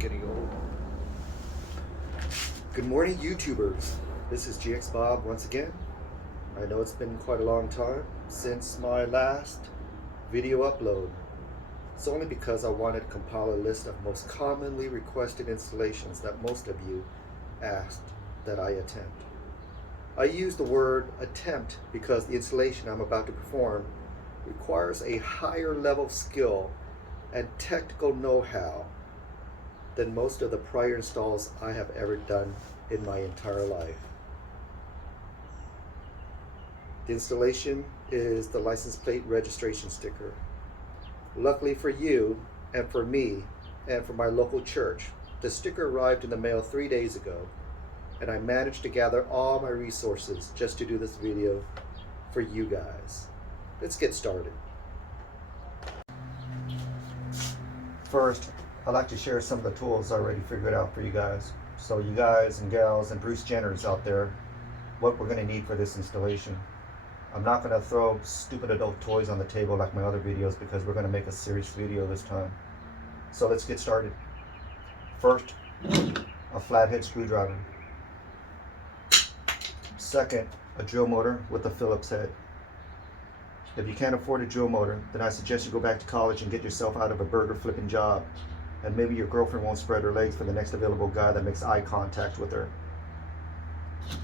getting old. Good morning, YouTubers. This is GXBOB once again. I know it's been quite a long time since my last video upload. It's only because I wanted to compile a list of most commonly requested installations that most of you asked that I attempt. I use the word attempt because the installation I'm about to perform requires a higher level of skill and technical know-how than most of the prior installs I have ever done in my entire life. The installation is the license plate registration sticker. Luckily for you and for me and for my local church, the sticker arrived in the mail 3 days ago, and I managed to gather all my resources just to do this video for you guys. Let's get started. First, I'd like to share some of the tools I already figured out for you guys. So you guys and gals and Bruce Jenners out there, what we're going to need for this installation. I'm not going to throw stupid adult toys on the table like my other videos because we're going to make a serious video this time. So let's get started. First, a flathead screwdriver. Second, a drill motor with a Phillips head. If you can't afford a drill motor, then I suggest you go back to college and get yourself out of a burger flipping job. And maybe your girlfriend won't spread her legs for the next available guy that makes eye contact with her.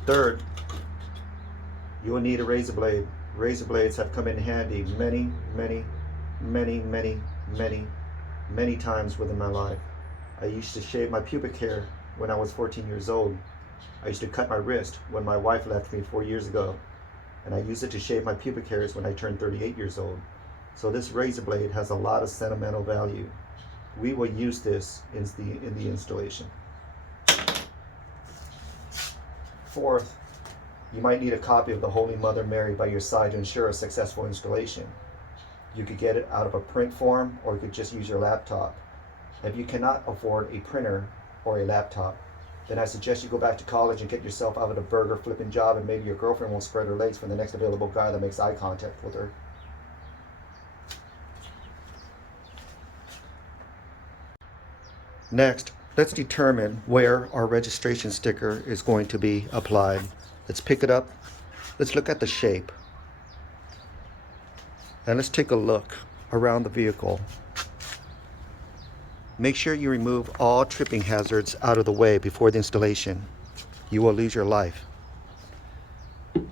Third, you will need a razor blade. Razor blades have come in handy many times within my life. I used to shave my pubic hair when I was 14 years old. I used to cut my wrist when my wife left me 4 years ago. And I used it to shave my pubic hairs when I turned 38 years old. So this razor blade has a lot of sentimental value. We will use this in the installation. Fourth, you might need a copy of the Holy Mother Mary by your side to ensure a successful installation. You could get it out of a print form, or you could just use your laptop. If you cannot afford a printer or a laptop, then I suggest you go back to college and get yourself out of a burger flipping job, and maybe your girlfriend won't spread her legs for the next available guy that makes eye contact with her. Next, let's determine where our registration sticker is going to be applied. Let's pick it up. Let's look at the shape. And let's take a look around the vehicle. Make sure you remove all tripping hazards out of the way before the installation. You will lose your life.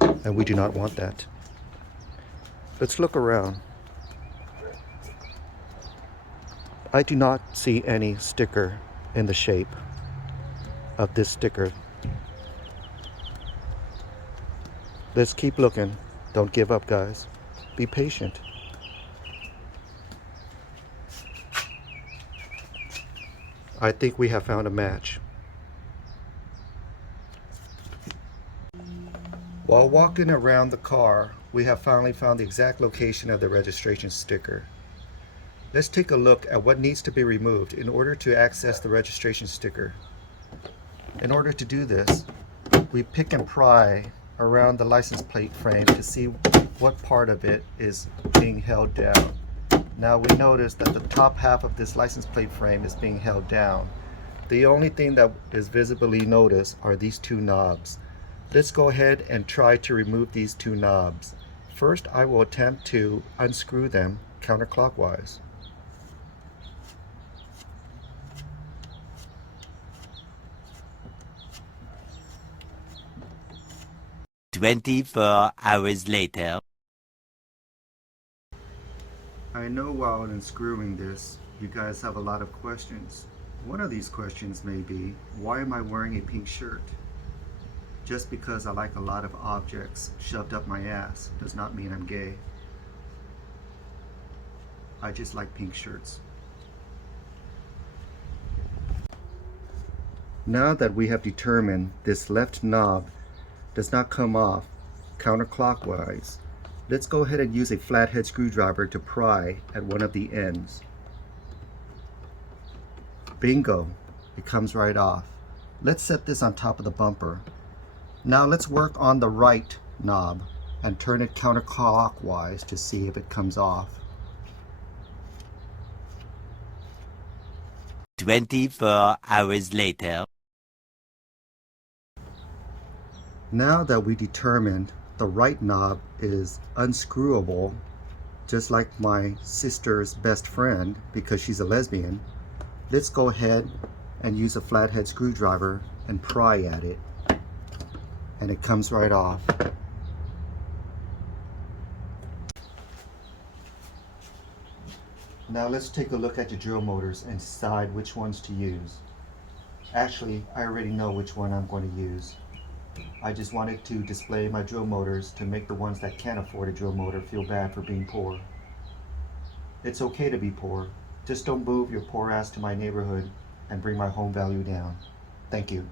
And we do not want that. Let's look around. I do not see any sticker in the shape of this sticker. Let's keep looking. Don't give up, guys. Be patient. I think we have found a match. While walking around the car, we have finally found the exact location of the registration sticker. Let's take a look at what needs to be removed in order to access the registration sticker. In order to do this, we pick and pry around the license plate frame to see what part of it is being held down. Now we notice that the top half of this license plate frame is being held down. The only thing that is visibly noticed are these two knobs. Let's go ahead and try to remove these two knobs. First, I will attempt to unscrew them counterclockwise. 24 hours later. I know while unscrewing this, you guys have a lot of questions. One of these questions may be, why am I wearing a pink shirt? Just because I like a lot of objects shoved up my ass does not mean I'm gay. I just like pink shirts. Now that we have determined this left knob does not come off counterclockwise, let's go ahead and use a flathead screwdriver to pry at one of the ends. Bingo, it comes right off. Let's set this on top of the bumper. Now let's work on the right knob and turn it counterclockwise to see if it comes off. 24 hours later. Now that we determined the right knob is unscrewable, just like my sister's best friend because she's a lesbian, let's go ahead and use a flathead screwdriver and pry at it. And it comes right off. Now let's take a look at your drill motors and decide which ones to use. Actually, I already know which one I'm going to use. I just wanted to display my drill motors to make the ones that can't afford a drill motor feel bad for being poor. It's okay to be poor. Just don't move your poor ass to my neighborhood and bring my home value down. Thank you.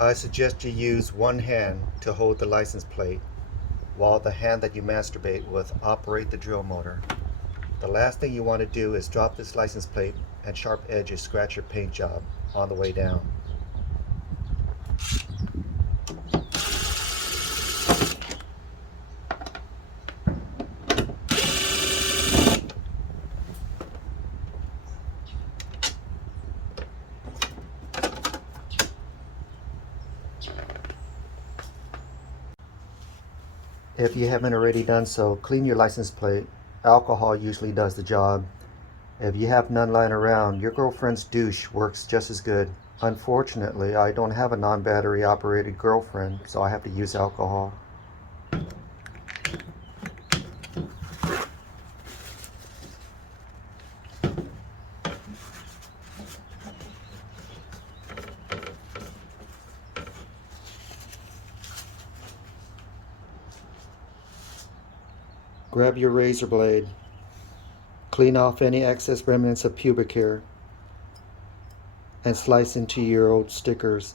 I suggest you use one hand to hold the license plate, while the hand that you masturbate with operate the drill motor. The last thing you want to do is drop this license plate and sharp edges scratch your paint job on the way down. If you haven't already done so, clean your license plate. Alcohol usually does the job. If you have none lying around, your girlfriend's douche works just as good. Unfortunately, I don't have a non-battery operated girlfriend, so I have to use alcohol. Grab your razor blade. Clean off any excess remnants of pubic hair and slice into your old stickers.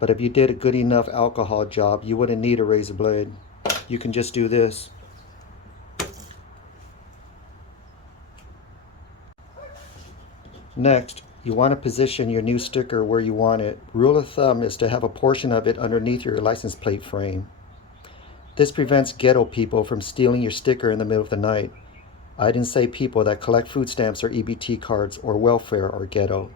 But if you did a good enough alcohol job, you wouldn't need a razor blade. You can just do this. Next, you want to position your new sticker where you want it. Rule of thumb is to have a portion of it underneath your license plate frame. This prevents ghetto people from stealing your sticker in the middle of the night. I didn't say people that collect food stamps or EBT cards or welfare are ghetto.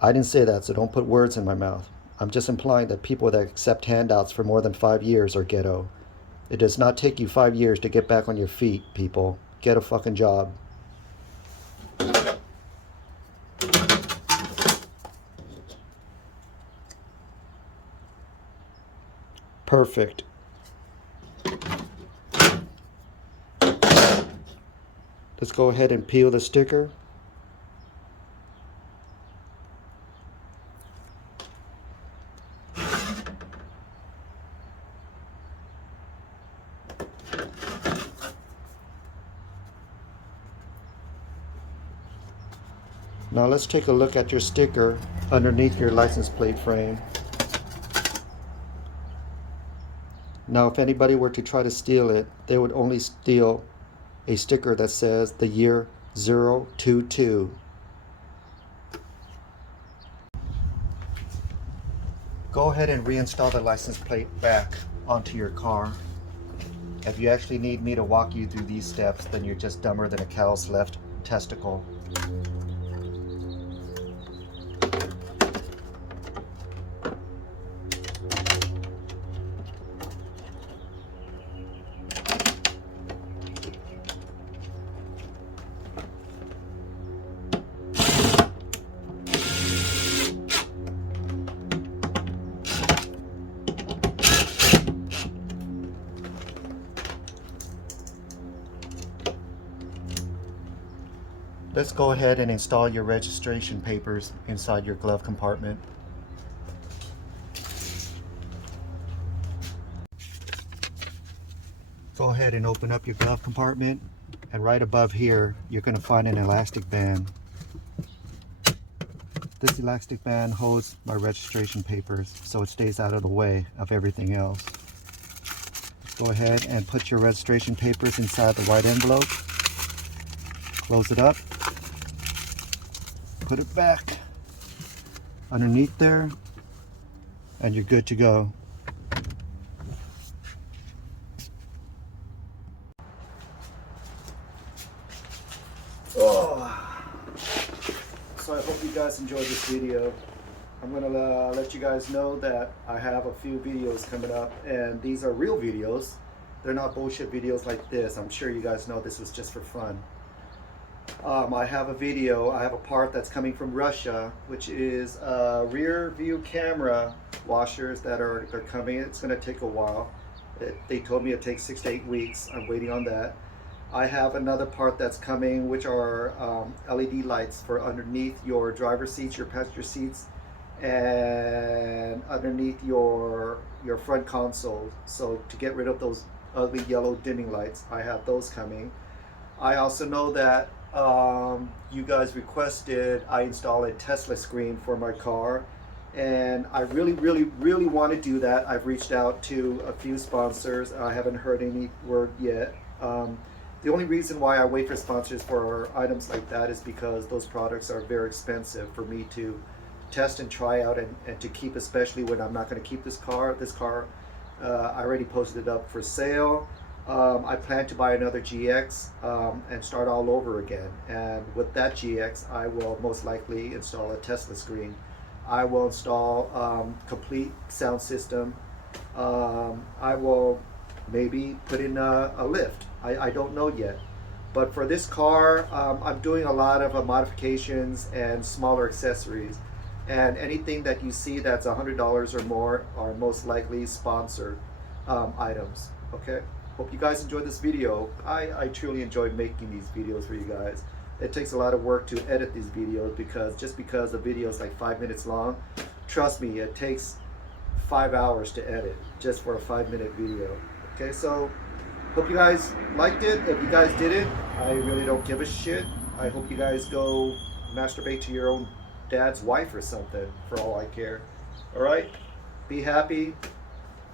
I didn't say that, so don't put words in my mouth. I'm just implying that people that accept handouts for more than 5 years are ghetto. It does not take you 5 years to get back on your feet, people. Get a fucking job. Perfect. Let's go ahead and peel the sticker. Now let's take a look at your sticker underneath your license plate frame. Now if anybody were to try to steal it, they would only steal a sticker that says the year 022. Go ahead and reinstall the license plate back onto your car. If you actually need me to walk you through these steps, then you're just dumber than a cow's left testicle. Let's go ahead and install your registration papers inside your glove compartment. Go ahead and open up your glove compartment, and right above here you're going to find an elastic band. This elastic band holds my registration papers so it stays out of the way of everything else. Go ahead and put your registration papers inside the white envelope. Close it up. Put it back underneath there, and you're good to go. video. I'm gonna let you guys know that I have a few videos coming up, and these are real videos. They're not bullshit videos like this. I'm sure you guys know this was just for fun. I have a part that's coming from Russia, which is rear view camera washers they're coming. It's gonna take a while. They told me it takes 6 to 8 weeks. I'm waiting on that. I have another part that's coming, which are LED lights for underneath your driver's seats, your passenger seats, and underneath your front console. So to get rid of those ugly yellow dimming lights, I have those coming. I also know that you guys requested I install a Tesla screen for my car, and I really want to do that. I've reached out to a few sponsors. I haven't heard any word yet. The only reason why I wait for sponsors for items like that is because those products are very expensive for me to test and try out and to keep, especially when I'm not going to keep this car. I already posted it up for sale. I plan to buy another GX and start all over again. And with that GX, I will most likely install a Tesla screen. I will install complete sound system. I will maybe put in a lift. I don't know yet. But for this car, I'm doing a lot of modifications and smaller accessories. And anything that you see that's $100 or more are most likely sponsored items. Okay? Hope you guys enjoyed this video. I truly enjoyed making these videos for you guys. It takes a lot of work to edit these videos because the video is like 5 minutes long, trust me, it takes 5 hours to edit just for a 5-minute video. Okay, so hope you guys liked it. If you guys didn't, I really don't give a shit. I hope you guys go masturbate to your own dad's wife or something, for all I care. Alright? Be happy.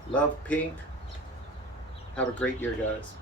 Love pink. Have a great year, guys.